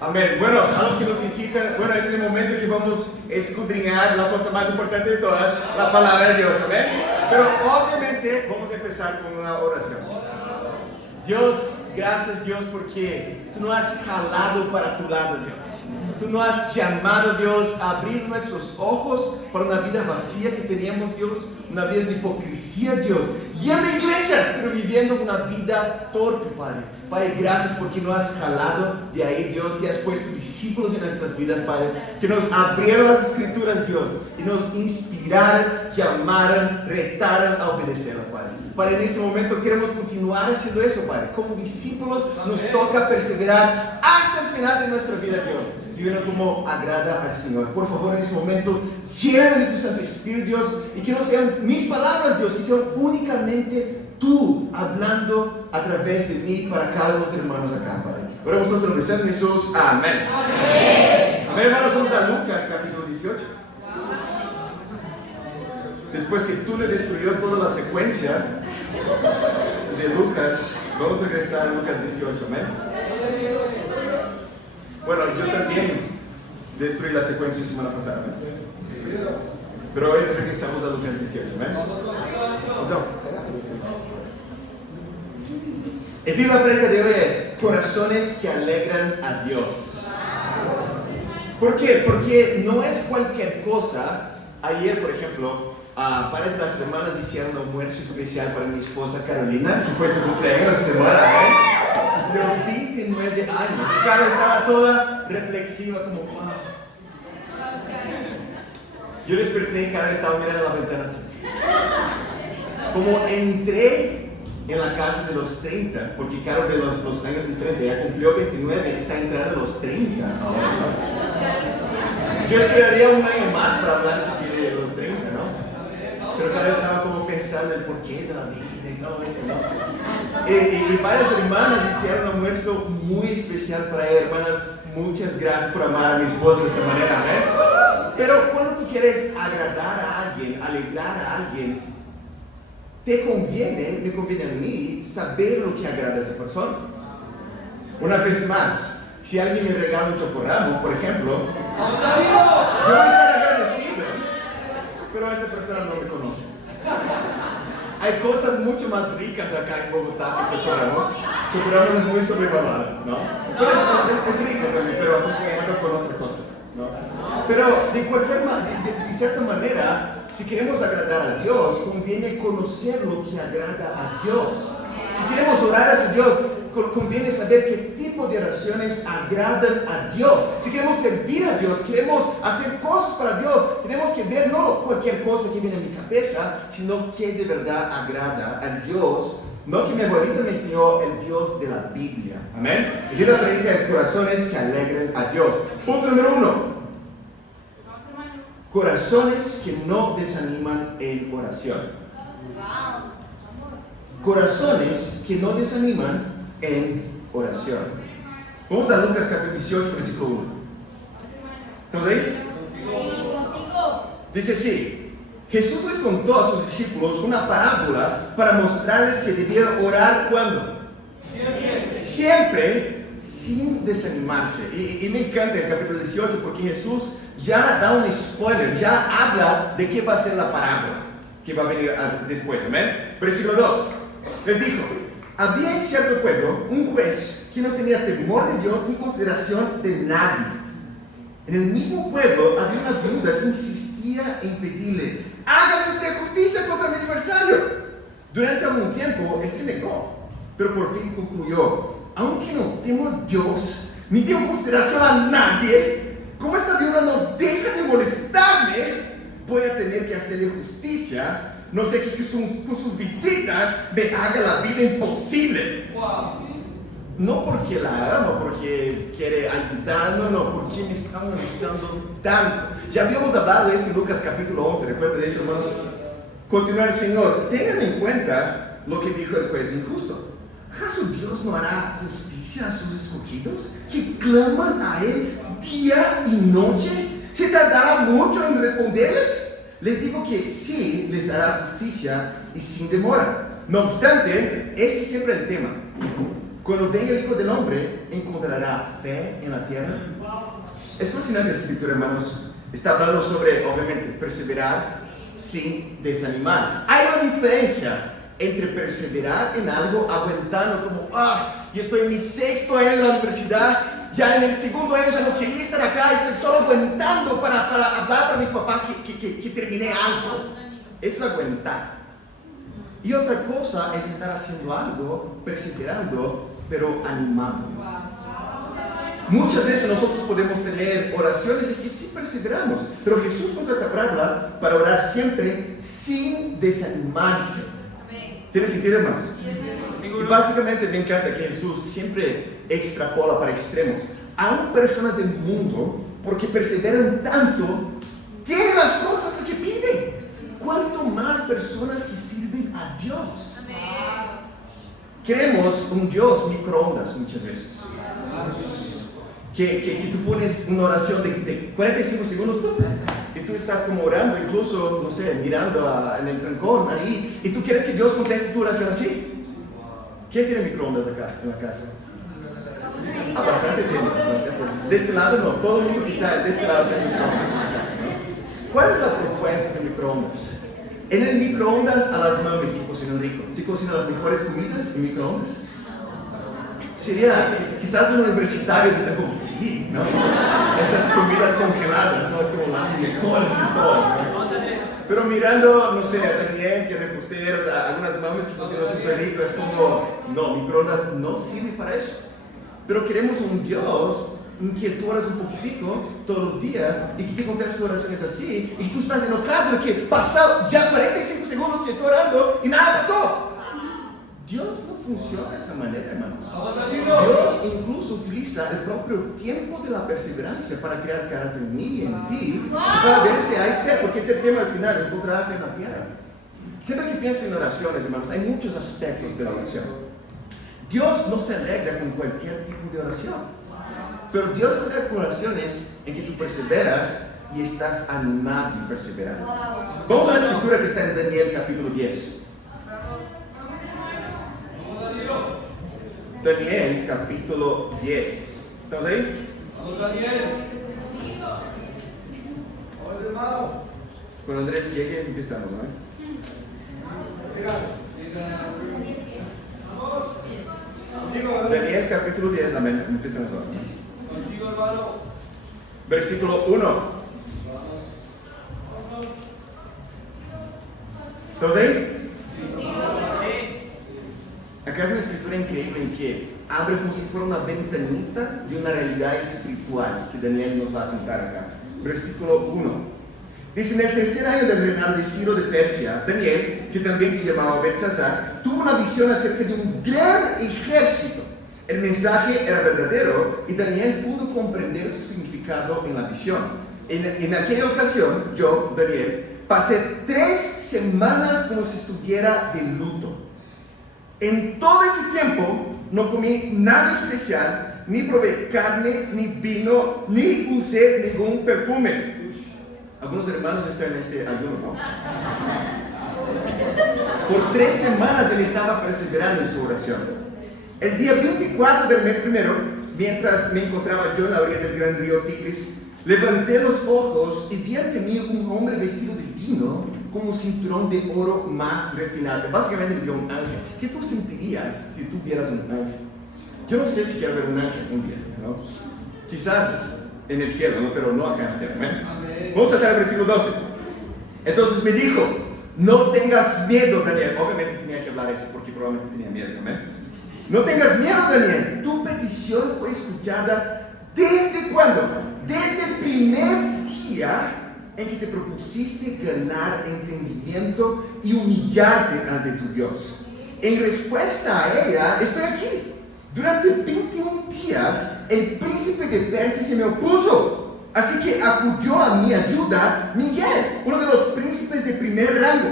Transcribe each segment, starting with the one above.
Amén. Bueno, a los que nos visitan, bueno, es el momento que vamos a escudriñar la cosa más importante de todas, la palabra de Dios. Amén. Pero obviamente vamos a empezar con una oración. Dios, gracias Dios porque tú nos has jalado para tu lado, Dios. Tú nos has llamado, Dios, a abrir nuestros ojos para una vida vacía que teníamos, Dios. Una vida de hipocresía, Dios. Yendo a iglesias, pero viviendo una vida torpe, Padre. Padre, gracias porque nos has jalado de ahí, Dios, y has puesto discípulos en nuestras vidas, Padre, que nos abrieron las escrituras, Dios, y nos inspiraron, llamaron, retaron a obedecerlo, Padre. Padre, en este momento queremos continuar haciendo eso, Padre. Como discípulos nos toca perseverar hasta el final de nuestra vida, Dios, viviendo como agrada al Señor. Por favor, en este momento, lléname de tu Santo Espíritu, Dios, y que no sean mis palabras, Dios, que sean únicamente tú hablando a través de mí para cada uno de los hermanos acá, Padre. Oramos en tu nombre, Santo Jesús. Amén. Amén. Amén, hermanos. Vamos a Lucas, capítulo 18. Después que tú le destruyó toda la secuencia de Lucas, vamos a regresar a Lucas 18, amén. Bueno, yo también destruí la secuencia semana pasada, amén. Pero hoy regresamos a Lucas 18, amén. El título de la prédica de hoy es Corazones que alegran a Dios. ¿Por qué? Porque no es cualquier cosa. Ayer, por ejemplo, varias de las hermanas hicieron un almuerzo especial para mi esposa Carolina, que fue su cumpleaños esta semana, ¿eh? De 29 años. Y Carol estaba toda reflexiva, como, wow. Yo desperté y Carol estaba mirando la ventana así. Como entré en la casa de los 30, porque Carol de los años diferentes, ella cumplió 29, está entrando a los 30 ahora, ¿no? Yo esperaría un año más para hablar de los 30, ¿no? Pero Carol estaba como pensando en el porqué de la vida y todo eso, ¿no? Y varias hermanas hicieron un almuerzo muy especial para ella. Hermanas, muchas gracias por amar a mi esposa de esa manera, ¿eh? Pero cuando tú quieres agradar a alguien, alegrar a alguien, me conviene a mí saber lo que agrada a esa persona. Una vez más, si alguien me regala un chocorramo, por ejemplo, yo voy a estar agradecido, pero esa persona no me conoce. Hay cosas mucho más ricas acá en Bogotá que chocorramos. Chocorramos es muy sobrevalorado, ¿no? Pero es rico también, pero complemento con otra cosa, ¿no? Pero de cierta manera, si queremos agradar a Dios, conviene conocer lo que agrada a Dios. Si queremos orar hacia Dios, conviene saber qué tipo de oraciones agradan a Dios. Si queremos servir a Dios, queremos hacer cosas para Dios, tenemos que ver no cualquier cosa que viene a mi cabeza, sino que de verdad agrada a Dios. No que mi abuelita me enseñó el Dios de la Biblia. Amén. Y la prédica es corazones que alegren a Dios. Punto número 1. Corazones que no desaniman en oración. Corazones que no desaniman en oración. Vamos a Lucas capítulo 18, versículo 1. ¿Estamos ahí? Dice así: Jesús les contó a sus discípulos una parábola para mostrarles que debieran orar ¿cuándo? Siempre sin desanimarse. Y me encanta el capítulo 18 porque Jesús ya da un spoiler, ya habla de qué va a ser la parábola que va a venir después, amén. Versículo 2, les dijo: había en cierto pueblo un juez que no tenía temor de Dios ni consideración de nadie. En el mismo pueblo había una viuda que insistía en pedirle: hágame usted justicia contra mi adversario. Durante algún tiempo él se negó, pero por fin concluyó: aunque no temo a Dios ni tengo consideración a nadie, como esta viuda no deja de molestarme, voy a tener que hacerle justicia, no sé que con sus visitas me haga la vida imposible. No porque la ama, porque quiere ayudarnos, no, porque me está molestando tanto. Ya habíamos hablado de esto en Lucas capítulo 11, ¿recuerdan de eso, hermanos? Continúa el Señor: tengan en cuenta lo que dijo el juez injusto. ¿Acaso Dios no hará justicia a sus escogidos que claman a Él día y noche? ¿Se tardará mucho en responderles? Les digo que sí les hará justicia y sin demora. No obstante, ese es siempre el tema. Cuando venga el Hijo del Hombre, ¿encontrará fe en la tierra? Es fascinante esta escritura, hermanos. Está hablando sobre, obviamente, perseverar sin desanimar. Hay una diferencia entre perseverar en algo, aguantando como, yo estoy en mi 6º año de la universidad, ya en el 2º año ya no quería estar acá, estoy solo aguantando para hablar para mis papás que terminé algo. Es aguantar. Y otra cosa es estar haciendo algo, perseverando, pero animado. Muchas veces nosotros podemos tener oraciones y que sí perseveramos, pero Jesús nunca se habla para orar siempre sin desanimarse. ¿Tiene sentido, hermanos? Y básicamente me encanta que Jesús siempre extrapola para extremos. Aún personas del mundo, porque perseveran tanto, tienen las cosas que piden. ¿Cuánto más personas que sirven a Dios? Queremos un Dios microondas muchas veces. Que tú pones una oración de 45 segundos y tú estás como orando, incluso, no sé, mirando en el trancón ahí, y tú quieres que Dios conteste tu oración así. ¿Quién tiene microondas acá en la casa? Bastante tiene. De este lado no, todo el mundo quita, de este lado tiene microondas en la casa, ¿no? ¿Cuál es la propuesta de microondas? En el microondas a las mamis que cocinan rico, ¿sí cocinan las mejores comidas en microondas? Sería, quizás los universitarios están como, sí, ¿no? Esas comidas congeladas, ¿no? Es como las mejores y todo, ¿no? Pero mirando, no sé, a Daniel, que repostero, a algunas mames que cocinan súper rico, es como, no, microondas no sirve para eso. Pero queremos un Dios en que tú oras un poquitico todos los días y que te contestas tus oraciones así y tú estás enojado de que pasó ya 45 segundos que estoy orando y nada pasó. Dios no funciona de esa manera, hermanos. Dios incluso utiliza el propio tiempo de la perseverancia para crear carácter en mí y en ti, y para ver si hay fe, porque es el tema al final, encontrar fe en la tierra. Siempre que pienso en oraciones, hermanos, hay muchos aspectos de la oración. Dios no se alegra con cualquier tipo de oración, pero Dios se alegra con oraciones en que tú perseveras y estás animado y perseverando. Vamos a la escritura que está en Daniel capítulo 10. Daniel capítulo 10. ¿Estamos ahí? Vamos, Daniel. Vamos, hermano. Cuando Andrés llegue empezamos, ¿no? Daniel capítulo 10, amén. Empezamos ahora. Contigo, hermano. Versículo 1. ¿Estamos ahí? Acá es una escritura increíble en que abre como si fuera una ventanita de una realidad espiritual que Daniel nos va a contar acá. Versículo 1. Dice, en el tercer año del reinado de Ciro de Persia, Daniel, que también se llamaba Belsasar, tuvo una visión acerca de un gran ejército. El mensaje era verdadero y Daniel pudo comprender su significado en la visión. En aquella ocasión, yo, Daniel, pasé 3 semanas como si estuviera de luto. En todo ese tiempo no comí nada especial, ni probé carne, ni vino, ni usé ningún perfume. Algunos hermanos están en este ayuno, ¿no? Por 3 semanas él estaba perseverando en su oración. El día 24 del mes primero, mientras me encontraba yo en la orilla del gran río Tigris, levanté los ojos y vi ante mí un hombre vestido de lino con un cinturón de oro más refinado. Básicamente vio un ángel. ¿Qué tú sentirías si tú vieras un ángel? Yo no sé si quiero ver un ángel un día, ¿no? Quizás en el cielo, ¿no? Pero no acá en la tierra. Vamos a estar al versículo 12. Entonces me dijo, no tengas miedo, Daniel. Obviamente tenía que hablar eso porque probablemente tenía miedo, ¿amén? No tengas miedo, Daniel. Tu petición fue escuchada. ¿Desde cuándo? Desde el primer día en que te propusiste ganar entendimiento y humillarte ante tu Dios. En respuesta a ella, estoy aquí. Durante 21 días, el príncipe de Persia se me opuso. Así que acudió a mi ayuda Miguel, uno de los príncipes de primer rango.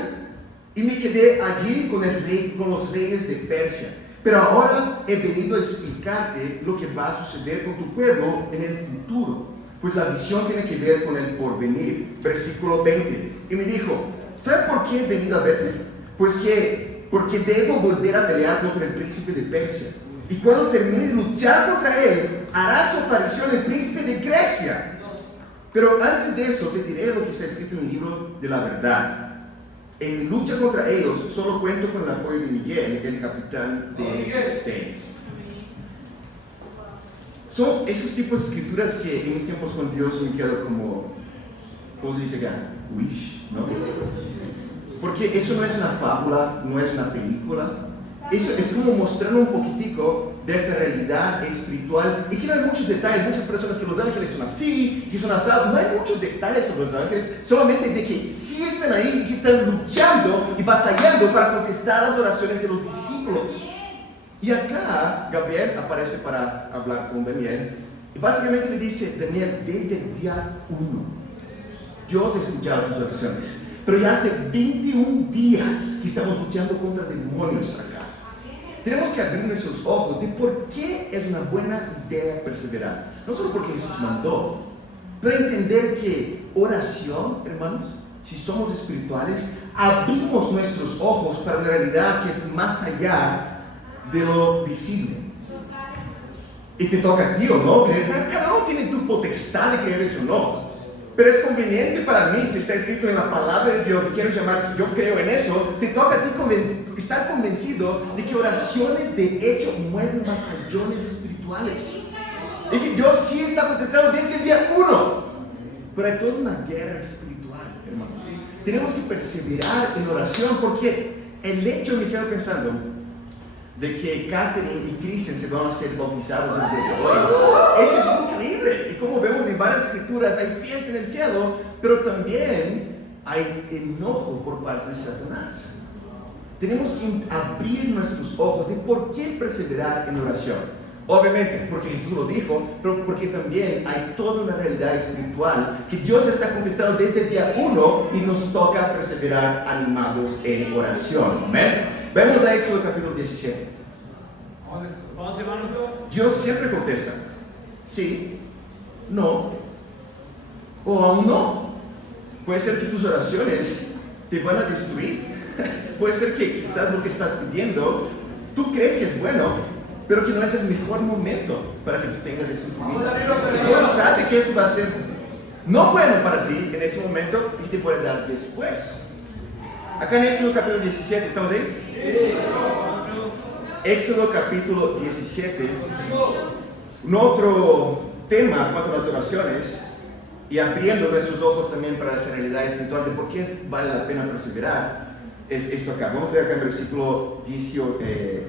Y me quedé allí con los reyes de Persia. Pero ahora he venido a explicarte lo que va a suceder con tu pueblo en el futuro. Pues la visión tiene que ver con el porvenir. Versículo 20. Y me dijo, ¿sabes por qué he venido a verte? Pues porque debo volver a pelear contra el príncipe de Persia. Y cuando termine de luchar contra él, hará su aparición el príncipe de Grecia. Pero antes de eso, te diré lo que está escrito en el libro de la verdad. En mi lucha contra ellos, solo cuento con el apoyo de Miguel, el capitán de ustedes. Son esos tipos de escrituras que en mis tiempos con Dios me quedo como, ¿cómo se dice acá? Wish, ¿no? Porque eso no es una fábula, no es una película. Eso es como mostrar un poquitico de esta realidad espiritual, y que no hay muchos detalles. Muchas personas que los ángeles son así, que son asados, no hay muchos detalles sobre los ángeles, solamente de que sí están ahí y que están luchando y batallando para contestar las oraciones de los discípulos. Y acá Gabriel aparece para hablar con Daniel, y básicamente le dice: Daniel, desde el día 1 Dios ha escuchado tus oraciones, pero ya hace 21 días que estamos luchando contra demonios acá. Tenemos que abrir nuestros ojos de por qué es una buena idea perseverar. No solo porque Jesús mandó, pero entender que oración, hermanos, si somos espirituales, abrimos nuestros ojos para una realidad que es más allá de lo visible. Y te toca a ti o no creer. Cada uno tiene tu potestad de creer eso o no. Pero es conveniente para mí, si está escrito en la palabra de Dios y quiero llamar que yo creo en eso, te toca a ti estar convencido de que oraciones de hecho mueven batallones espirituales. Y que Dios sí está contestando desde el día 1. Pero hay toda una guerra espiritual, hermanos. Tenemos que perseverar en oración, porque el hecho, me quedo pensando, de que Catherine y Christian se van a ser bautizados el día de hoy. Esto es increíble. Y como vemos en varias escrituras, hay fiesta en el cielo, pero también hay enojo por parte de Satanás. Tenemos que abrir nuestros ojos de por qué perseverar en oración. Obviamente, porque Jesús lo dijo, pero porque también hay toda una realidad espiritual que Dios está contestando desde el día 1 y nos toca perseverar animados en oración. Amén. Vemos a Éxodo capítulo 17. Dios siempre contesta: sí, no, o aún no. Puede ser que tus oraciones te van a destruir. Puede ser que quizás lo que estás pidiendo, tú crees que es bueno, pero que no es el mejor momento para que tú tengas eso en tu vida. Y Dios sabe que eso va a ser no bueno para ti en ese momento y te puede dar después. Acá en Éxodo capítulo 17, ¿estamos ahí? Sí. Éxodo capítulo 17, un otro tema cuanto a las oraciones, y abriendo nuestros ojos también para esa realidad espiritual de por qué vale la pena perseverar, es esto acá. Vamos a ver acá en versículo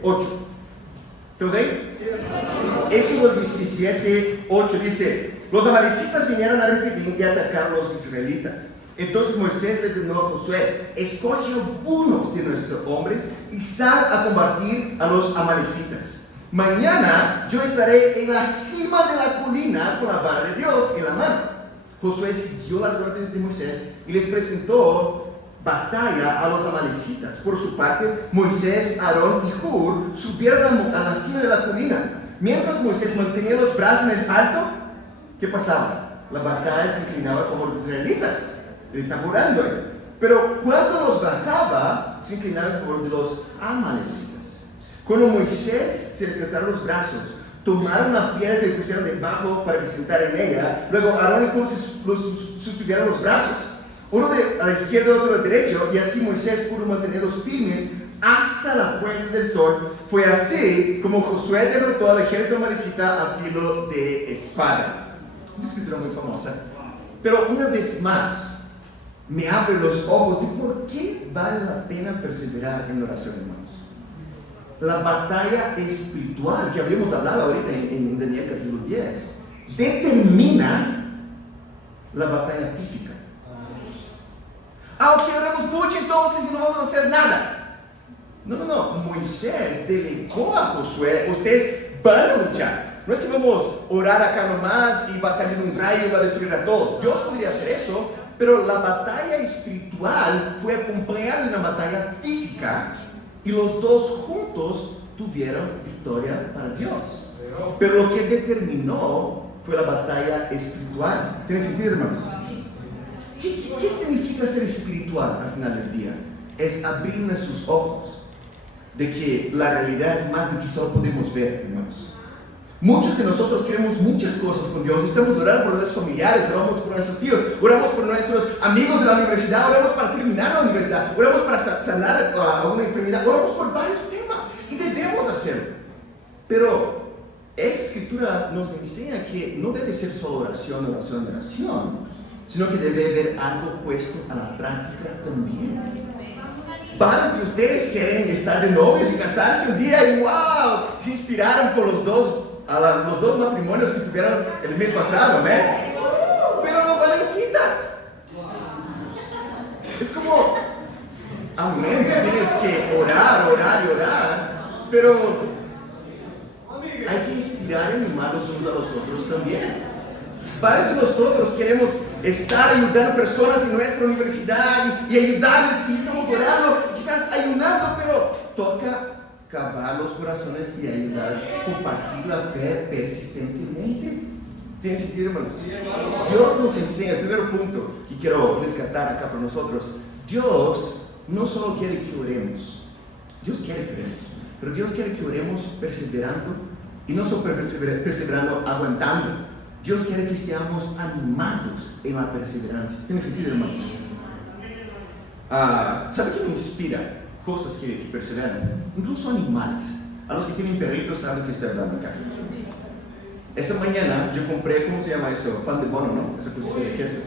8. ¿Estamos ahí? Éxodo 17, 8 dice: los amalecitas vinieron a Refidim y atacaron a los israelitas. Entonces Moisés le ordenó a Josué: escoge algunos de nuestros hombres y sal a combatir a los amalecitas. Mañana yo estaré en la cima de la colina con la vara de Dios en la mano. Josué siguió las órdenes de Moisés y les presentó batalla a los amalecitas. Por su parte, Moisés, Aarón y Hur subieron a la cima de la colina. Mientras Moisés mantenía los brazos en el alto, ¿qué pasaba? La batalla se inclinaba a favor de los israelitas. Él está jurando. Pero cuando los bajaba, se inclinaba a favor de los amalecitas. Cuando Moisés se alcanzaron los brazos, tomaron la piedra y pusieron debajo para que se sentara en ella. Luego Aarón y Hur sostuvieron los brazos, uno a la izquierda y otro a la derecha, y así Moisés pudo mantenerlos firmes hasta la puesta del sol. Fue así como Josué derrotó al ejército amalecita a filo de espada. Una escritura muy famosa. Pero una vez más, me abre los ojos de por qué vale la pena perseverar en la oración, hermanos. La batalla espiritual que habíamos hablado ahorita en Daniel capítulo 10 determina la batalla física. Aunque oramos mucho entonces no vamos a hacer nada. No. Moisés delegó a Josué: ustedes van a luchar. No es que vamos a orar acá nomás y va a caer un rayo y va a destruir a todos. Dios podría hacer eso, pero la batalla espiritual fue acompañada de una batalla física y los dos juntos tuvieron victoria para Dios. Pero lo que determinó fue la batalla espiritual. ¿Tiene sentido, hermanos? ¿Qué significa ser espiritual al final del día? Es abrir nuestros ojos de que la realidad es más de lo que solo podemos ver, hermanos. Muchos de nosotros queremos muchas cosas con Dios. Estamos orando por nuestros familiares, oramos por nuestros tíos, oramos por nuestros amigos de la universidad, oramos para terminar la universidad, oramos para sanar a una enfermedad, oramos por varios temas y debemos hacerlo. Pero esa escritura nos enseña que no debe ser solo oración, sino que debe haber algo puesto a la práctica también. Varios de ustedes quieren estar de novios y casarse un día y wow, se inspiraron por los dos matrimonios que tuvieron el mes pasado, amén. Pero no van en citas. Es como, amén, tienes que orar, pero hay que inspirar y animarnos unos a los otros también. Varios de nosotros queremos estar ayudando a personas en nuestra universidad y ayudarles, y estamos orando, quizás ayunando, pero toca cavar los corazones y ayudarles a compartir la fe persistentemente. ¿Tiene sentido, hermanos? Dios nos enseña, el primer punto que quiero rescatar acá para nosotros: Dios no solo quiere que oremos, Dios quiere que oremos, pero Dios quiere que oremos perseverando, y no solo perseverando, aguantando. Dios quiere que estemos animados en la perseverancia. ¿Tiene sentido, hermanos? ¿Sabe qué me inspira? Cosas que perseveran, incluso animales. A los que tienen perritos saben que estoy hablando acá. Esta mañana yo compré, ¿cómo se llama eso? Pan de bono, ¿no? Esa cosita de queso.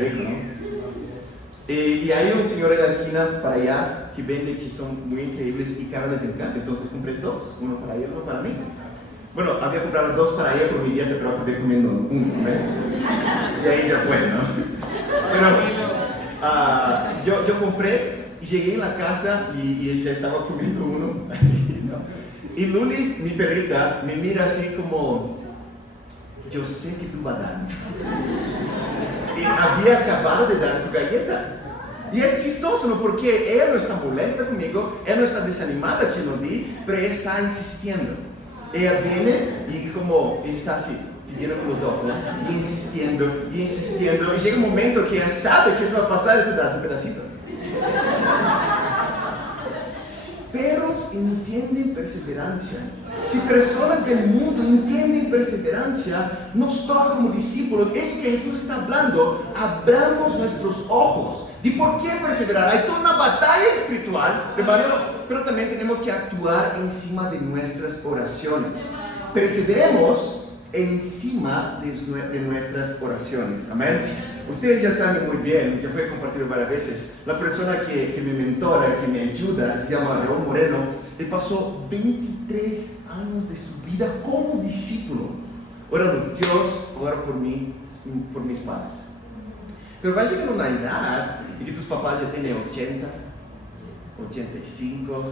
Rico, ¿no? Y hay un señor en la esquina para allá que vende, que son muy increíbles y cada les encanta. Entonces compré dos, uno para ella y uno para mí. Bueno, había comprado dos para ella por mi dieta, pero acabé comiendo uno, ¿no? Y ahí ya fue, ¿no? Pero yo compré y llegué en la casa y ella estaba comiendo uno, ¿no? Y Luli, mi perrita, me mira así como, yo sé que tú vas a dar. Y había acabado de dar su galleta. Y es chistoso, ¿no? Porque ella no está molesta conmigo, ella no está desanimada que no di, pero ella está insistiendo. Ella viene y como está así, pidiendo con los ojos, y insistiendo, y llega un momento que ella sabe que eso va a pasar y tú das un pedacito. Si perros entienden perseverancia, si personas del mundo entienden perseverancia, nos toca como discípulos, eso que Jesús está hablando, abramos nuestros ojos. ¿Y por qué perseverar? Hay toda una batalla espiritual, hermanos, pero también tenemos que actuar encima de nuestras oraciones. Perseveremos encima de nuestras oraciones. Amén. Ustedes ya saben muy bien, ya fue compartido varias veces, la persona que me mentora, que me ayuda, se llama Raúl Moreno. Él pasó 23 años de su vida como discípulo orando: Dios, ora por mí, por mis padres. Pero va a llegar una edad en que tus papás ya tienen 80, 85,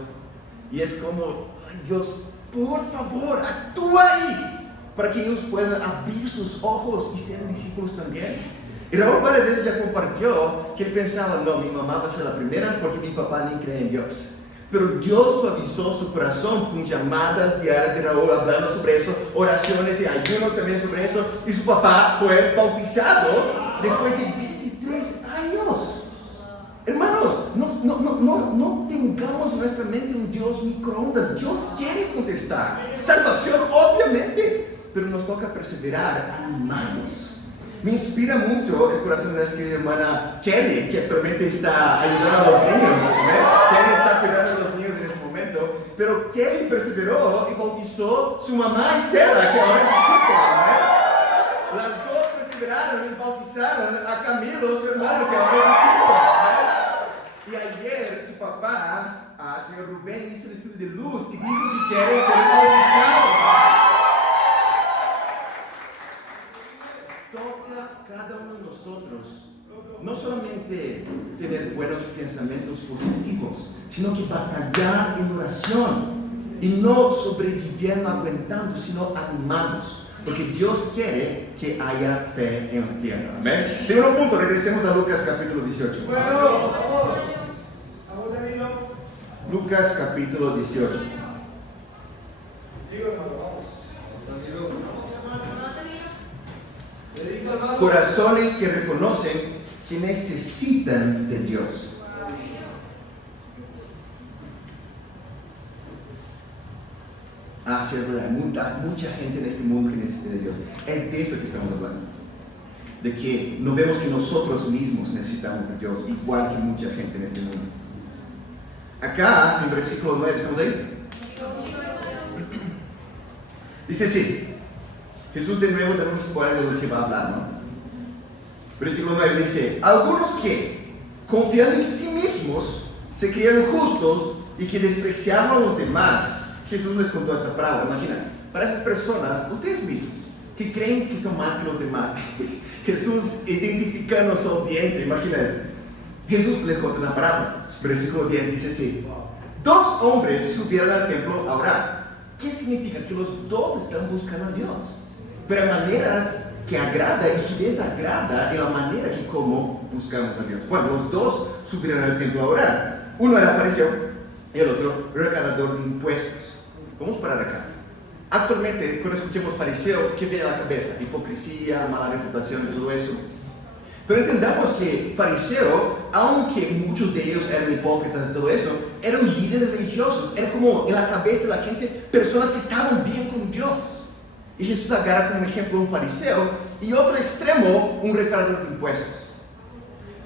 y es como, ay Dios, por favor, actúa ahí, para que ellos puedan abrir sus ojos y ser discípulos también. Y Raúl varias veces ya compartió que él pensaba, no, mi mamá va a ser la primera porque mi papá ni cree en Dios. Pero Dios suavizó su corazón con llamadas diarias de Raúl hablando sobre eso, oraciones y ayunos también sobre eso, y su papá fue bautizado después de 23 años. Hermanos, no tengamos en nuestra mente un Dios microondas. Dios quiere contestar. Salvación, obviamente, pero nos toca perseverar animados. Me inspira mucho el corazón de nuestra querida hermana Kelly, que actualmente está ayudando a los niños. Kelly está cuidando a los niños en ese momento, pero Kelly perseveró y bautizó su mamá Estela, que ahora es discípula. Las dos perseveraron y bautizaron a Camilo, su hermano, que ahora es discípulo. Y ayer su papá, señor Rubén, hizo el estudio de luz y dijo que quiere ser bautizado. Toca cada uno de nosotros no solamente tener buenos pensamientos positivos, sino que batallar en oración y no sobreviviendo, aguantando, sino animados, porque Dios quiere que haya fe en la tierra. Amén. Segundo punto, regresemos a Lucas capítulo 18. Lucas capítulo 18. Corazones que reconocen que necesitan de Dios. hacia la verdad. Hay mucha gente en este mundo que necesita de Dios. Es de eso que estamos hablando. De que no vemos que nosotros mismos necesitamos de Dios, igual que mucha gente en este mundo. Acá, en versículo 9, ¿estamos ahí? Dice así, Jesús de nuevo da un spoiler de lo que va a hablar, ¿no? Versículo 9 dice, algunos que, confiando en sí mismos, se creyeron justos y que despreciaban a los demás. Jesús les contó esta parábola. Imagina, para esas personas, ustedes mismos, que creen que son más que los demás, Jesús identificando a su audiencia, imagina eso. Jesús les contó una parábola. Versículo 10 dice así, 2 hombres subieron al templo a orar. ¿Qué significa? Que los dos están buscando a Dios, pero de maneras que agrada y que desagrada en la manera que como buscamos a Dios. Bueno, los dos subieron al templo a orar. Uno era fariseo y el otro recaudador de impuestos. Vamos a parar acá. Actualmente, cuando escuchamos fariseo, ¿qué viene a la cabeza? Hipocresía, mala reputación y todo eso. Pero entendamos que fariseo, aunque muchos de ellos eran hipócritas y todo eso, eran líderes religiosos. Era como en la cabeza de la gente personas que estaban bien con Dios. Y Jesús agarra como ejemplo un fariseo y otro extremo un recaudador de impuestos.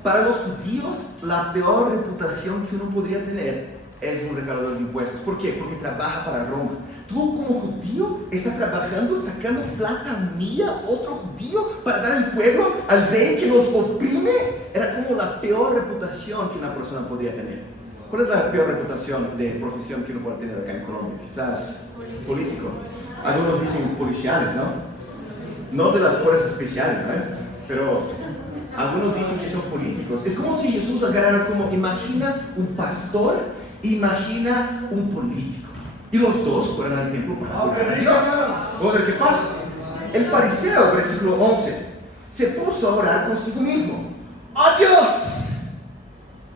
Para los judíos, la peor reputación que uno podría tener es un recaudador de impuestos. ¿Por qué? Porque trabaja para Roma. Tú como judío estás trabajando, sacando plata mía, otro judío, para dar al pueblo, al rey que nos oprime. Era como la peor reputación que una persona podría tener. ¿Cuál es la peor reputación de profesión que uno puede tener acá en Colombia? Quizás político. Algunos dicen policiales, ¿no? No de las fuerzas especiales, ¿no? Pero algunos dicen que son políticos. Es como si Jesús agarrara como, imagina un pastor, imagina un político. Y los dos fueron al templo para adorar a Dios. Vamos a ver qué pasa. El fariseo, versículo 11, se puso a orar consigo mismo. ¡Oh Dios!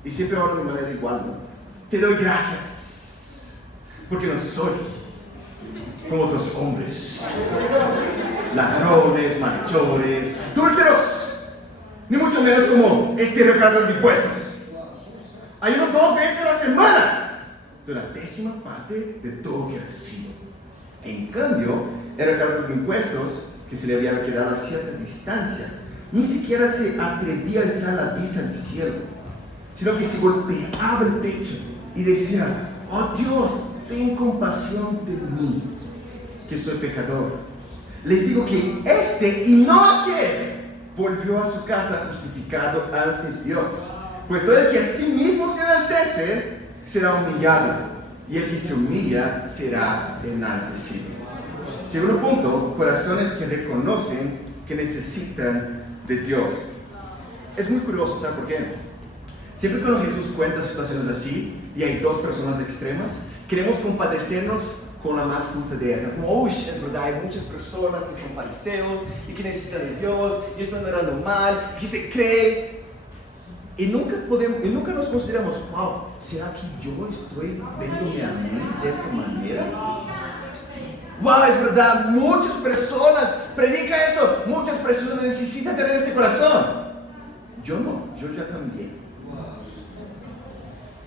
Y siempre ora de manera igual, ¿no? Te doy gracias, porque no soy como otros hombres, ladrones, malhechores, adúlteros, ni mucho menos como este recaudador de impuestos. Ayuno 2 veces a la semana, de la 10ª parte de todo que recibo. En cambio, el recaudador de impuestos, que se le había quedado a cierta distancia, ni siquiera se atrevía a alzar la vista al cielo, sino que se golpeaba el pecho y decía, oh Dios, ten compasión de mí, que soy pecador. Les digo que este y no aquel volvió a su casa justificado ante Dios. Pues todo el que a sí mismo se enaltece será humillado, y el que se humilla será enaltecido. Segundo punto, corazones que reconocen que necesitan de Dios. Es muy curioso, ¿sabe por qué? Siempre cuando Jesús cuenta situaciones así y hay 2 personas extremas, queremos compadecernos con la más justa de ellas. Como, uy, es verdad, hay muchas personas que son fariseos y que necesitan de Dios y están orando mal, que se creen. Y nunca nos consideramos, wow, ¿será que yo estoy viéndome a mí de esta manera? Wow, es verdad, muchas personas, predica eso, muchas personas necesitan tener este corazón. Yo no, yo ya cambié.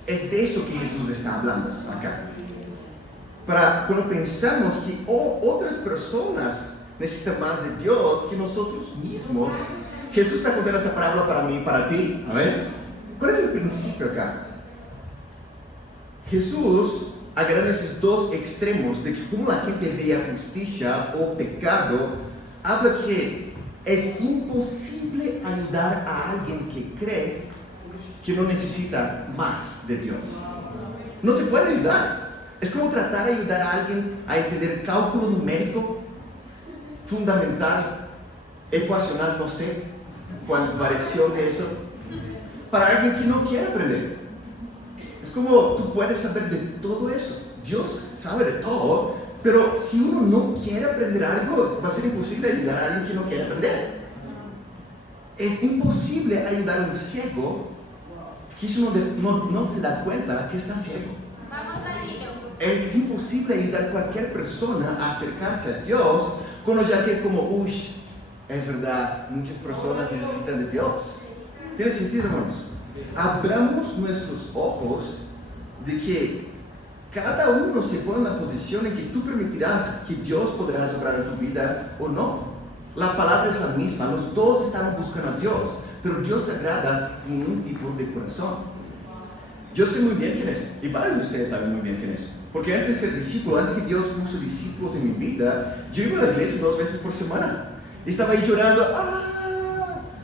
Es de eso que Jesús está hablando acá. Para cuando pensamos que otras personas necesitan más de Dios que nosotros mismos, Jesús está contando esta parábola para mí y para ti. A ver, ¿cuál es el principio acá? Jesús agarrando esos 2 extremos de que como la gente veía justicia o pecado, habla que es imposible ayudar a alguien que cree que no necesita más de Dios. No se puede ayudar. Es como tratar de ayudar a alguien a entender cálculo numérico, fundamental, ecuacional, no sé, cuál variación de eso, para alguien que no quiere aprender. Es como tú puedes saber de todo eso. Dios sabe de todo, pero si uno no quiere aprender algo, va a ser imposible ayudar a alguien que no quiere aprender. Es imposible ayudar a un ciego que no se da cuenta que está ciego. Es imposible ayudar a cualquier persona a acercarse a Dios cuando ya que como, uy, es verdad, muchas personas necesitan de Dios. ¿Tiene sentido, hermanos? Abramos nuestros ojos de que Cada uno se pone en la posición en que tú permitirás que Dios podrá obrar en tu vida o no. La palabra es la misma, los dos estamos buscando a Dios, pero Dios se agrada en un tipo de corazón. Yo sé muy bien quién es, y varios de ustedes saben muy bien quién es. Porque antes de ser discípulo, antes que Dios puso discípulos en mi vida, yo iba a la iglesia 2 veces por semana. Y estaba ahí llorando,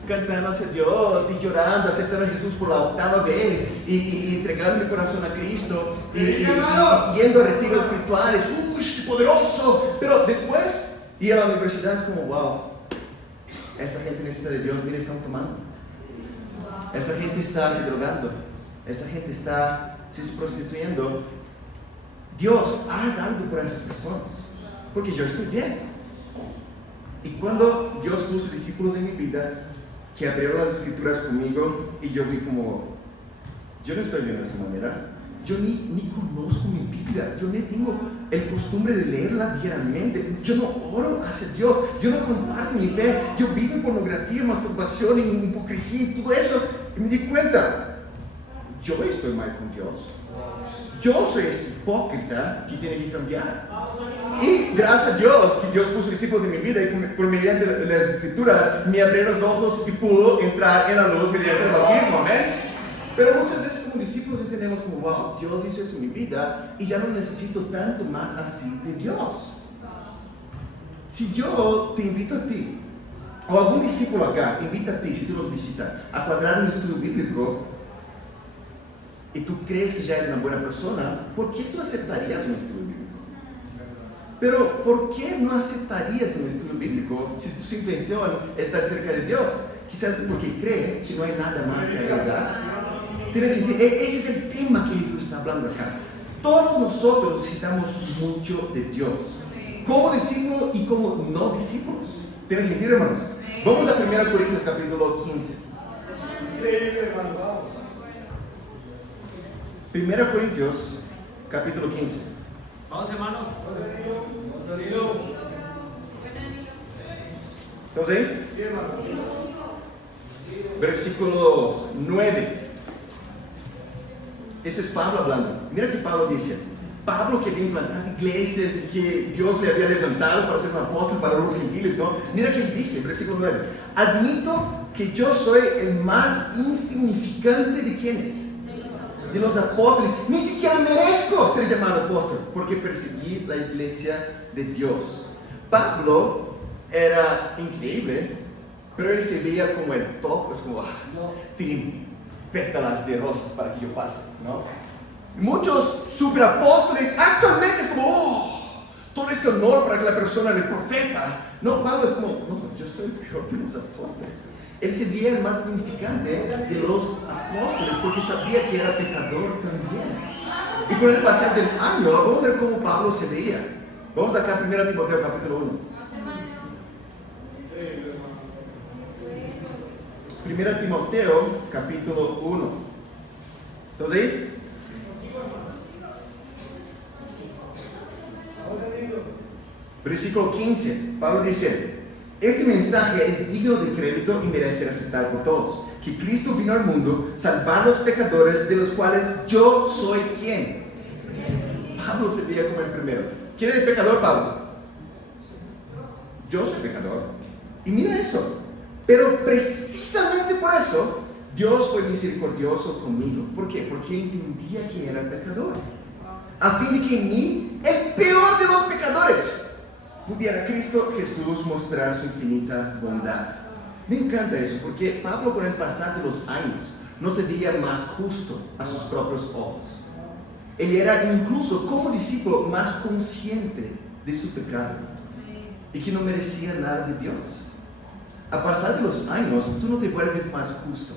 cantando hacia Dios y llorando, aceptando a Jesús por la 8ª vez y entregando mi corazón a Cristo y yendo a retiros espirituales. ¡Qué poderoso! Pero después, y a la universidad es como, wow, esa gente necesita de Dios, mira, están tomando. Esa gente está se drogando. Esa gente está se prostituyendo. Dios, haz algo por esas personas, porque yo estoy bien. Y cuando Dios puso discípulos en mi vida, que abrieron las escrituras conmigo, y yo vi como, yo no estoy bien de esa manera, yo ni conozco mi Biblia, yo ni tengo el costumbre de leerla diariamente, yo no oro hacia Dios, yo no comparto mi fe, yo vivo en pornografía, masturbación, en hipocresía y todo eso, y me di cuenta, yo estoy mal con Dios. Yo soy este hipócrita que tiene que cambiar. Y gracias a Dios que Dios puso discípulos en mi vida y por mediante las escrituras me abrieron los ojos y pudo entrar en la luz mediante el bautismo, amén. Pero muchas veces como discípulos entendemos como, wow, Dios hizo eso en mi vida y ya no necesito tanto más así de Dios. Si yo te invito a ti, o algún discípulo acá te invita a ti, si tú los visitas, a cuadrar un estudio bíblico, y tú crees que ya es una buena persona, ¿por qué tú aceptarías un estudio bíblico? Pero ¿por qué no aceptarías un estudio bíblico si tu intención es estar cerca de Dios? Quizás porque cree que no hay nada más que agregar. Ese es el tema que Jesús está hablando acá. Todos nosotros necesitamos mucho de Dios, como discípulos y como no discípulos. ¿Tiene sentido, hermanos? Vamos a 1 Corintios capítulo 15. 1 Corintios capítulo 15. Vamos, hermano. ¿Estamos ahí? Versículo 9. Eso es Pablo hablando. Mira que Pablo dice. Pablo que había implantado iglesias y que Dios le había levantado para ser un apóstol para los gentiles, ¿no? Mira que él dice, versículo 9. Admito que yo soy el más insignificante de quienes. De los apóstoles, ni siquiera merezco ser llamado apóstol, porque perseguí la iglesia de Dios. Pablo era increíble, pero él se veía como el top, es como, tiene pétalas de rosas para que yo pase, ¿no? Muchos superapóstoles actualmente es como, todo este honor para que la persona del profeta. No, Pablo es como, no, yo soy el peor de los apóstoles. Él se veía el más significante de los apóstoles porque sabía que era pecador también. Y con el pasar del año, vamos a ver cómo Pablo se veía. Vamos acá a 1 Timoteo capítulo 1. 1 Timoteo capítulo 1. ¿Estamos ahí? Versículo 15. Pablo dice: este mensaje es digno de crédito y merece ser aceptado por todos. Que Cristo vino al mundo salvar a los pecadores, de los cuales yo soy ¿quién? Pablo se veía como el primero. ¿Quién es el pecador, Pablo? Yo soy pecador. Y mira eso. Pero precisamente por eso Dios fue misericordioso conmigo. ¿Por qué? Porque él entendía que era pecador. A fin de que en mí, el peor de los pecadores, pudiera Cristo Jesús mostrar su infinita bondad. Me encanta eso, porque Pablo con el pasar de los años no se veía más justo a sus propios ojos. Él era incluso como discípulo más consciente de su pecado y que no merecía nada de Dios. A pasar de los años, tú no te vuelves más justo.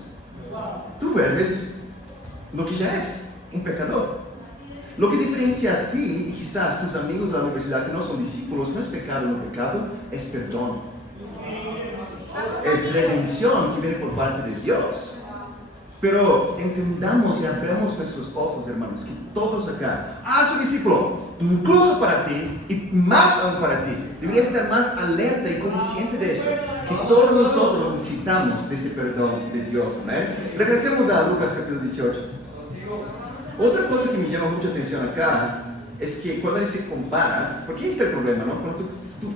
Tú vuelves lo que ya es, un pecador. Lo que diferencia a ti y quizás tus amigos de la universidad que no son discípulos no es pecado, no pecado, es perdón. Es redención que viene por parte de Dios. Pero entendamos y abramos nuestros ojos, hermanos, que todos acá, haz un discípulo, incluso para ti y más aún para ti. Deberías estar más alerta y consciente de eso, que todos nosotros necesitamos de este perdón de Dios. ¿Amén? Regresemos a Lucas capítulo 18. Otra cosa que me llama mucha atención acá es que cuando él se compara, porque ahí está el problema, ¿no? Cuando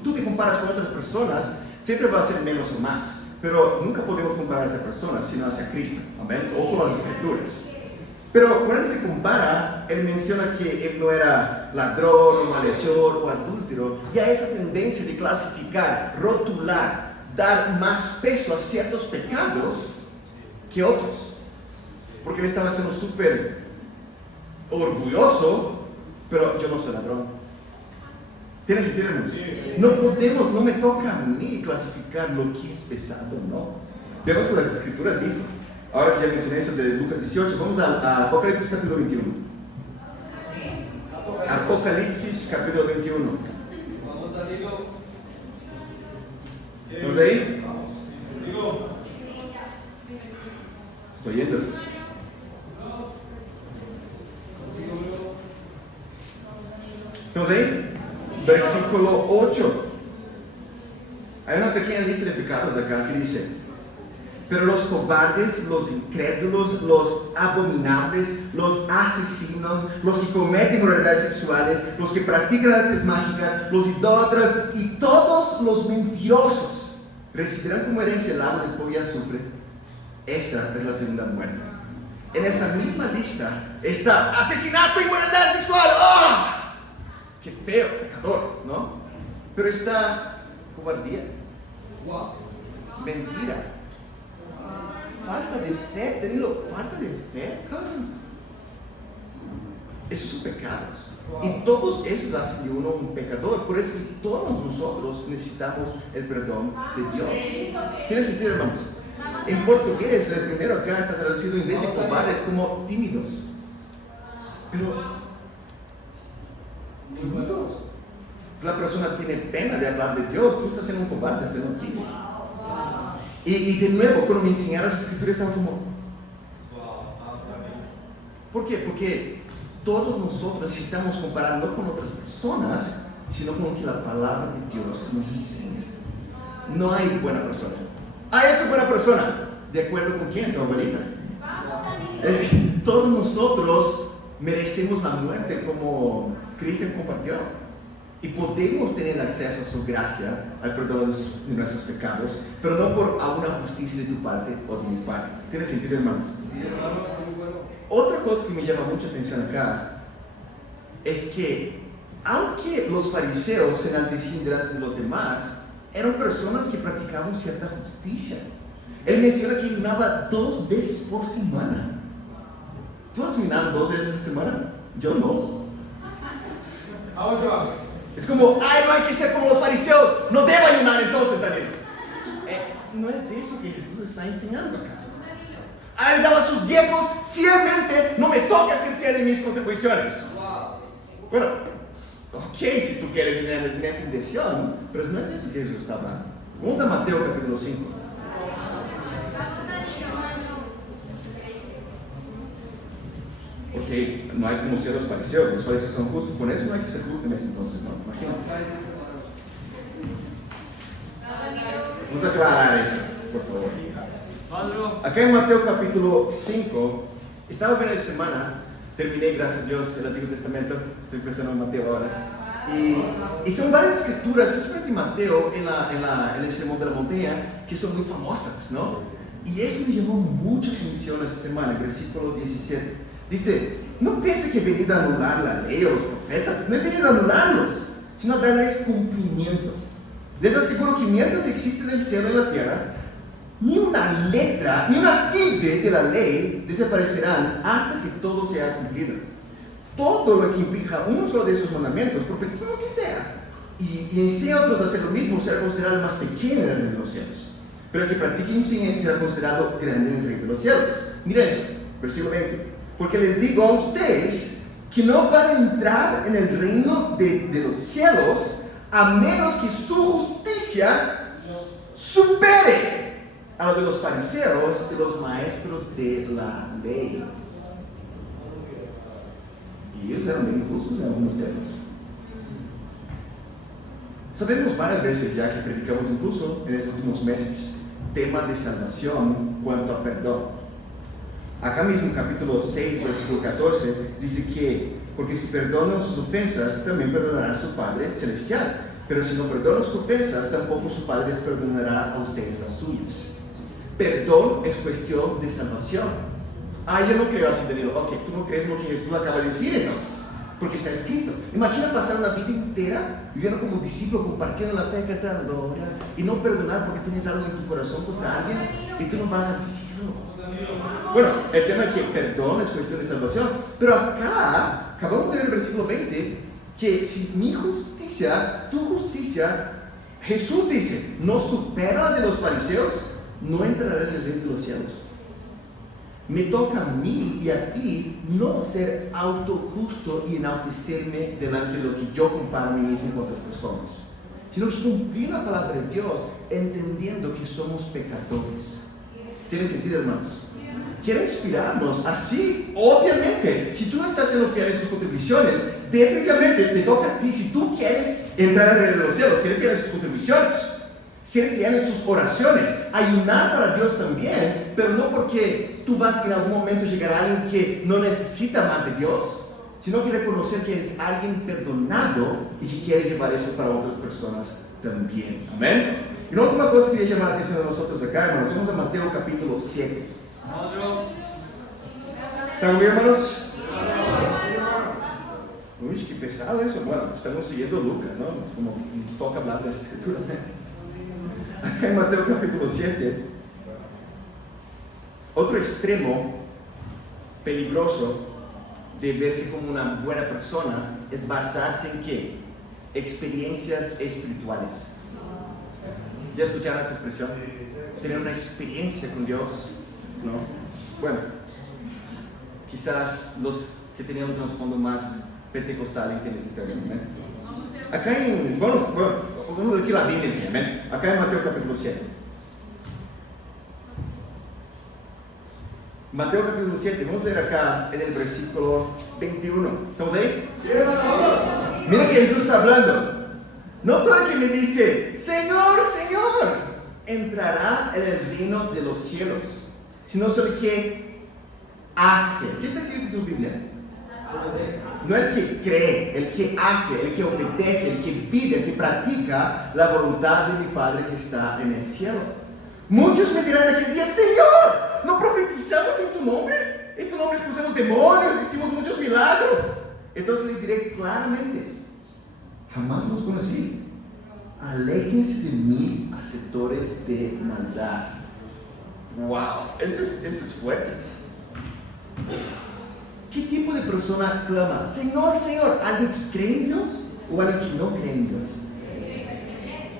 tú te comparas con otras personas, siempre va a ser menos o más, pero nunca podemos comparar a esa persona, sino hacia Cristo, ¿amén? O con las Escrituras. Pero cuando él se compara, él menciona que él no era ladrón, o malhechor, o adúltero, y hay esa tendencia de clasificar, rotular, dar más peso a ciertos pecados que otros. Porque él estaba siendo súper orgulloso, pero yo no soy ladrón. ¿Tiene sentido, hermanos? No me toca a mí clasificar lo que es pesado, ¿no? Veamos lo que las Escrituras dicen. Ahora que ya mencioné eso de Lucas 18, vamos a Apocalipsis capítulo 21. Apocalipsis capítulo 21. Vamos, Danilo. ¿Estamos ahí? Vamos. Estoy yendo. ¿Estamos ahí? Versículo 8. Hay una pequeña lista de pecados acá que dice: pero los cobardes, los incrédulos, los abominables, los asesinos, los que cometen inmoralidades sexuales, los que practican artes mágicas, los idólatras y todos los mentirosos recibirán como herencia el lago de fuego y azufre. Esta es la segunda muerte. En esta misma lista está asesinato e inmoralidad sexual. ¡Oh! ¡Qué feo, pecador! ¿No? Pero está cobardía, mentira, falta de fe. Danilo, falta de fe. Esos son pecados. Y todos esos hacen de uno un pecador. Por eso todos nosotros necesitamos el perdón de Dios. ¿Tiene sentido, hermanos? En portugués, el primero acá está traducido en vez de cobardes como tímidos. Pero, tímidos. Si la persona tiene pena de hablar de Dios, tú estás siendo un cobarde, estás siendo tímido. Y de nuevo, cuando me enseñaron las Escrituras, estaba como... ¿Por qué? Porque todos nosotros necesitamos comparar no con otras personas, sino con lo que la palabra de Dios nos enseña. No hay buena persona. Yo soy buena persona. ¿De acuerdo con quién? ¿Tu abuelita? Todos nosotros merecemos la muerte como Cristo compartió. Y podemos tener acceso a su gracia, al perdón de nuestros pecados, pero no por alguna justicia de tu parte o de mi parte. ¿Tiene sentido, hermanos? Sí, hermanos, muy bueno. Otra cosa que me llama mucha atención acá es que, aunque los fariseos se enaltecían delante de los demás, eran personas que practicaban cierta justicia. Él menciona que ayunaba 2 veces por semana. ¿Tú has ayunado 2 veces a la semana? Yo no. Es como, no hay que ser como los fariseos, no debo ayunar entonces, Daniel. No es eso que Jesús está enseñando acá. Él daba sus diezmos fielmente, no me toca ser fiel en mis contribuciones. Bueno, ok, si tú quieres en esa intención, pero no es eso que Jesús está hablando. Vamos a Mateo capítulo 5. Porque no hay como ser los fariseos son justos, con eso no hay que ser justos en ese entonces, ¿no? Imagínate. Vamos a aclarar eso, por favor. Acá en Mateo capítulo 5, estaba bien la semana, terminé, gracias a Dios, el Antiguo Testamento, estoy empezando en Mateo ahora. Y son varias escrituras, especialmente Mateo, en el Sermón de la Montaña, que son muy famosas, ¿no? Y eso me llamó mucha atención esta semana, el versículo 17. Dice, no piense que he venido a anular la ley o los profetas, no he venido a anularlos, sino a darles cumplimiento. Les aseguro que mientras existen el cielo y la tierra, ni una letra, ni una tilde de la ley desaparecerán hasta que todo sea cumplido. Todo lo que infrinja uno solo de esos mandamientos, por pequeño que sea, y enseña a otros a hacer lo mismo, será considerado el más pequeño en el reino de los cielos. Pero el que practique enseñanza será considerado grande en el reino de los cielos. Mira eso, versículo 20. Porque les digo a ustedes que no van a entrar en el reino de los cielos a menos que su justicia supere a la de los fariseos y de los maestros de la ley. Y ellos eran bien injustos en algunos temas. Sabemos varias veces ya que predicamos incluso en estos últimos meses temas de salvación cuanto a perdón. Acá mismo, capítulo 6, versículo 14, dice que, porque si perdonan sus ofensas, también perdonará su Padre Celestial. Pero si no perdonan sus ofensas, tampoco su Padre les perdonará a ustedes las suyas. Perdón es cuestión de salvación. Yo no creo así, Danilo. Ok, tú no crees lo que Jesús acaba de decir entonces, porque está escrito. Imagina pasar una vida entera viviendo como discípulo, compartiendo la fe, cantando, y no perdonar porque tienes algo en tu corazón contra alguien y tú no vas al cielo. Bueno, el tema es que perdón es cuestión de salvación, pero acá acabamos de ver en el versículo 20 que si mi justicia, tu justicia, Jesús dice, no supera la de los fariseos, no entrará en el reino de los cielos. Me toca a mí y a ti no ser autojusto y enaltecerme delante de lo que yo comparo a mí mismo con otras personas, sino que cumplir la palabra de Dios entendiendo que somos pecadores. ¿Tiene sentido, hermanos? Quiero inspirarnos así, obviamente. Si tú no estás siendo fiel a esas contribuciones, definitivamente te toca a ti. Si tú quieres entrar al reino de los cielos, ser fiel a sus contribuciones, ser fiel en sus oraciones, ayunar para Dios también, pero no porque tú vas que en algún momento llegará alguien que no necesita más de Dios, sino que reconocer que es alguien perdonado y que quiere llevar eso para otras personas también. Amén. Y una última cosa que quería llamar la atención de nosotros acá, hermanos, vamos a Mateo capítulo 7. ¿Están bien, hermanos? Uy, qué pesado eso. Bueno, estamos siguiendo Lucas, ¿no? Como nos toca hablar de esa escritura. Acá en Mateo capítulo 7, otro extremo peligroso de verse como una buena persona es basarse en ¿qué? Experiencias espirituales. ¿Ya escucharon esa expresión? Tener una experiencia con Dios, ¿no? Bueno, quizás los que tenían un trasfondo más pentecostal entienden que está bien, ¿eh? Acá en, vamos a ver que la Biblia enseña, ¿ven? Acá en Mateo capítulo 7. Mateo capítulo 7, vamos a leer acá en el versículo 21. ¿Estamos ahí? Mira que Jesús está hablando. No todo el que me dice, Señor, Señor, entrará en el reino de los cielos, sino solo el que hace. ¿Qué está escrito en tu Biblia? No el que cree, el que hace, el que obedece, el que vive, el que practica la voluntad de mi Padre que está en el cielo. Muchos me dirán aquel día, Señor, ¿no profetizamos en tu nombre? En tu nombre expulsamos demonios, hicimos muchos milagros. Entonces les diré claramente, jamás los conocí. Aléjense de mí, hacedores de maldad. Wow, eso es fuerte. ¿Qué tipo de persona clama? Señor, Señor, ¿alguien que cree en Dios o alguien que no cree en Dios?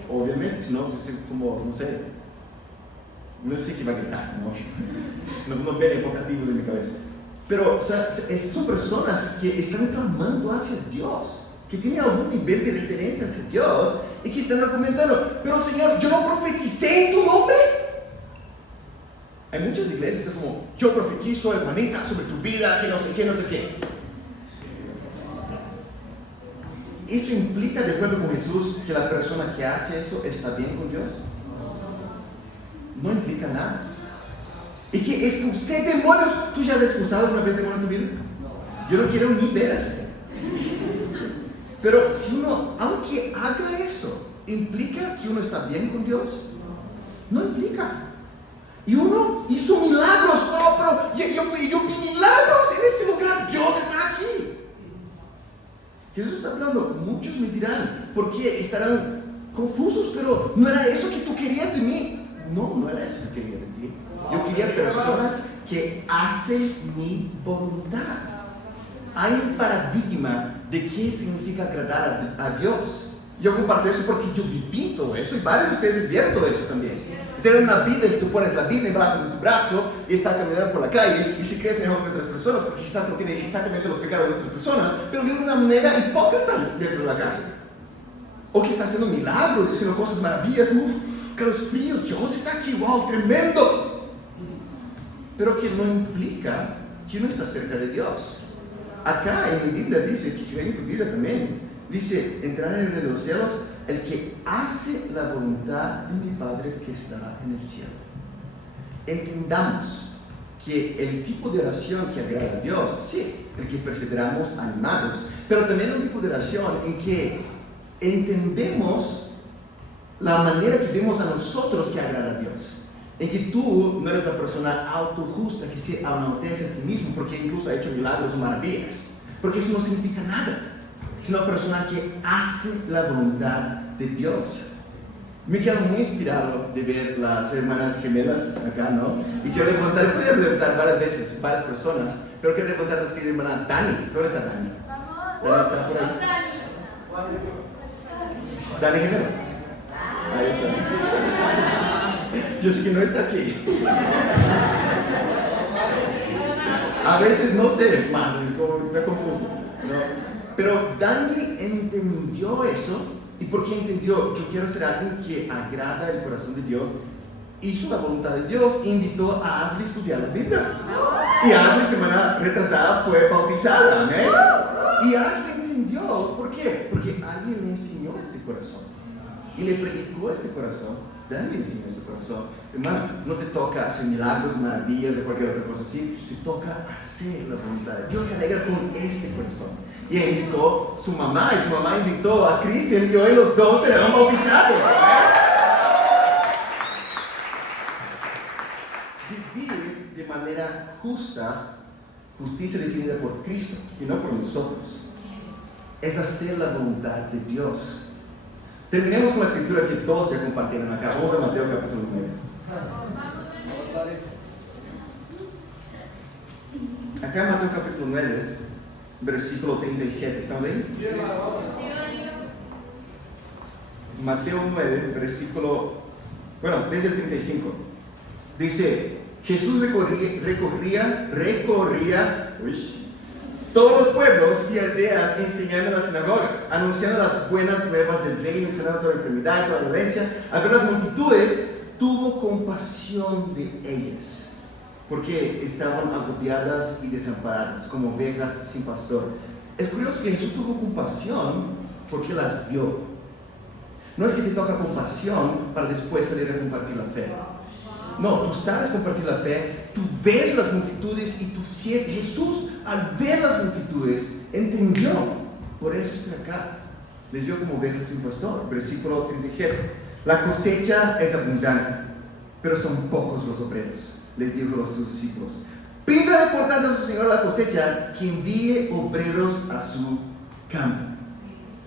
Obviamente, si no, pues como, no sé qué va a gritar, no ven evocativos en mi cabeza. Pero, o sea, son personas que están clamando hacia Dios, que tienen algún nivel de referencia hacia Dios y que están argumentando, pero Señor, yo no profeticé en tu nombre. Hay muchas iglesias que están como, yo profetizo, hermanita, sobre tu vida, que no sé qué, no sé qué. ¿Eso implica, de acuerdo con Jesús, que la persona que hace eso está bien con Dios? No implica nada. Y que expulsé demonios. ¿Tú ya has expulsado alguna vez demonios en tu vida? Yo no quiero ni ver a ese. Pero si uno, aunque haga eso, ¿implica que uno está bien con Dios? No implica. Y uno hizo milagros. Oh, pero yo vi milagros en este lugar. Dios está aquí. Jesús está hablando. Muchos me dirán, porque estarán confusos, pero no era eso que tú querías de mí. No era eso que quería de ti. Yo quería personas que hacen mi voluntad. Hay un paradigma de qué significa agradar a Dios. Yo comparto eso porque yo viví todo eso y varios de ustedes vivieron todo eso también. Tener una Biblia y tú pones la Biblia debajo de tu brazo y estás caminando por la calle y si crees mejor que otras personas porque quizás no tiene exactamente los pecados de otras personas, pero vive de una manera hipócrita dentro de la casa. O que está haciendo milagros, diciendo cosas maravillas, caros fríos, Dios está aquí, wow, tremendo. Pero que no implica que uno está cerca de Dios. Acá en mi Biblia dice, que en tu Biblia también, dice, entrar en el reino de los cielos el que hace la voluntad de mi Padre que está en el cielo. Entendamos que el tipo de oración que agrada a Dios, sí, el que perseveramos animados, pero también un tipo de oración en que entendemos la manera que vemos a nosotros que agrada a Dios. En que tú no eres una persona autojusta que se enaltece a ti mismo porque incluso ha hecho milagros o maravillas, porque eso no significa nada. Es una persona que hace la voluntad de Dios. Me quedo muy inspirado de ver las hermanas gemelas acá, ¿no? Y quiero levantar varias veces, varias personas, pero quiero levantar a la querida hermana Dani. ¿Dónde está Dani? Dani está por ahí. Dani gemela. Ahí está. Yo sé que no está aquí. A veces no sé, madre, como está confuso, ¿no? Pero Dani entendió eso. ¿Y por qué entendió? Yo quiero ser alguien que agrada el corazón de Dios. Hizo la voluntad de Dios, invitó a Ashley a estudiar la Biblia. Y Ashley, semana retrasada, fue bautizada, amén. Y Ashley entendió, ¿por qué? Porque alguien le enseñó este corazón. Y le predicó este corazón. Dani le enseñó este corazón. Hermano, no te toca hacer milagros, maravillas o cualquier otra cosa así. Te toca hacer la voluntad de Dios. Se alegra con este corazón. Y él invitó a su mamá, y su mamá invitó a Cristian, y hoy los dos serán bautizados. Vivir de manera justa, justicia definida por Cristo y no por nosotros, es hacer la voluntad de Dios. Terminemos con la escritura que todos ya compartieron acá. Vamos a Mateo capítulo 9. Acá en Mateo capítulo 9, versículo 37. ¿Estamos ahí? Mateo 9, versículo, desde el 35. Dice, Jesús recorría todos los pueblos y aldeas, enseñando en las sinagogas, anunciando las buenas nuevas del reino y sanando toda enfermedad y toda dolencia. Al ver las multitudes, tuvo compasión de ellas, porque estaban agobiadas y desamparadas, como ovejas sin pastor. Es curioso que Jesús tuvo compasión porque las vio. No es que te toca compasión para después salir a compartir la fe. No, tú sabes compartir la fe, tú ves las multitudes y tú sientes. Jesús, al ver las multitudes, entendió. Por eso estoy acá. Les vio como ovejas sin pastor. Versículo 37. La cosecha es abundante, pero son pocos los obreros. Les dijo a sus discípulos: pídale por tanto a su Señor la cosecha, que envíe obreros a su campo.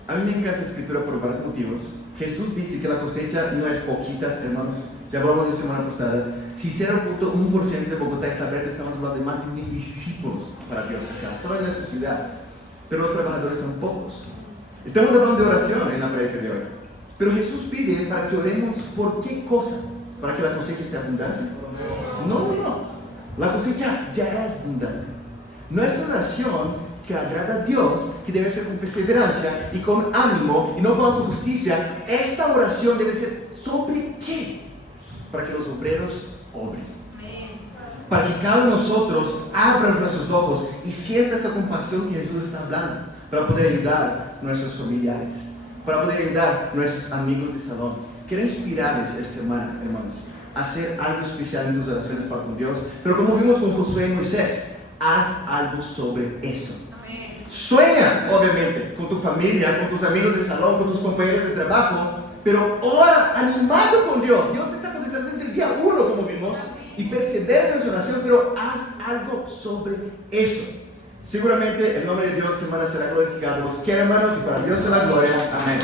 A mí me encanta la escritura por varios motivos. Jesús dice que la cosecha no es poquita, hermanos. Ya hablamos de semana pasada. Si 0.1% de Bogotá está abierta, estamos hablando de más de 1,000 discípulos para Dios acá, solo en esa ciudad. Pero los trabajadores son pocos. Estamos hablando de oración en la predica de hoy. Pero Jesús pide para que oremos por qué cosa, para que la cosecha sea abundante. No. La cosecha ya es abundante. Nuestra oración que agrada a Dios, que debe ser con perseverancia y con ánimo y no con autojusticia, esta oración debe ser ¿sobre qué? Para que los obreros obren. Para que cada uno de nosotros abra nuestros ojos y sienta esa compasión que Jesús está hablando, para poder ayudar a nuestros familiares, para poder ayudar a nuestros amigos de salón. Quiero inspirarles esta semana, hermanos, a hacer algo especial en tus oraciones para con Dios. Pero como vimos con Josué y Moisés, haz algo sobre eso. Sueña, obviamente, con tu familia, con tus amigos de salón, con tus compañeros de trabajo, pero ora animado con Dios. Dios te está contestando desde el día 1, como vimos, y persevera en su oración, pero haz algo sobre eso. Seguramente el nombre de Dios, semana, será glorificado. Los quiero, hermanos, y para Dios sea la gloria. Amén.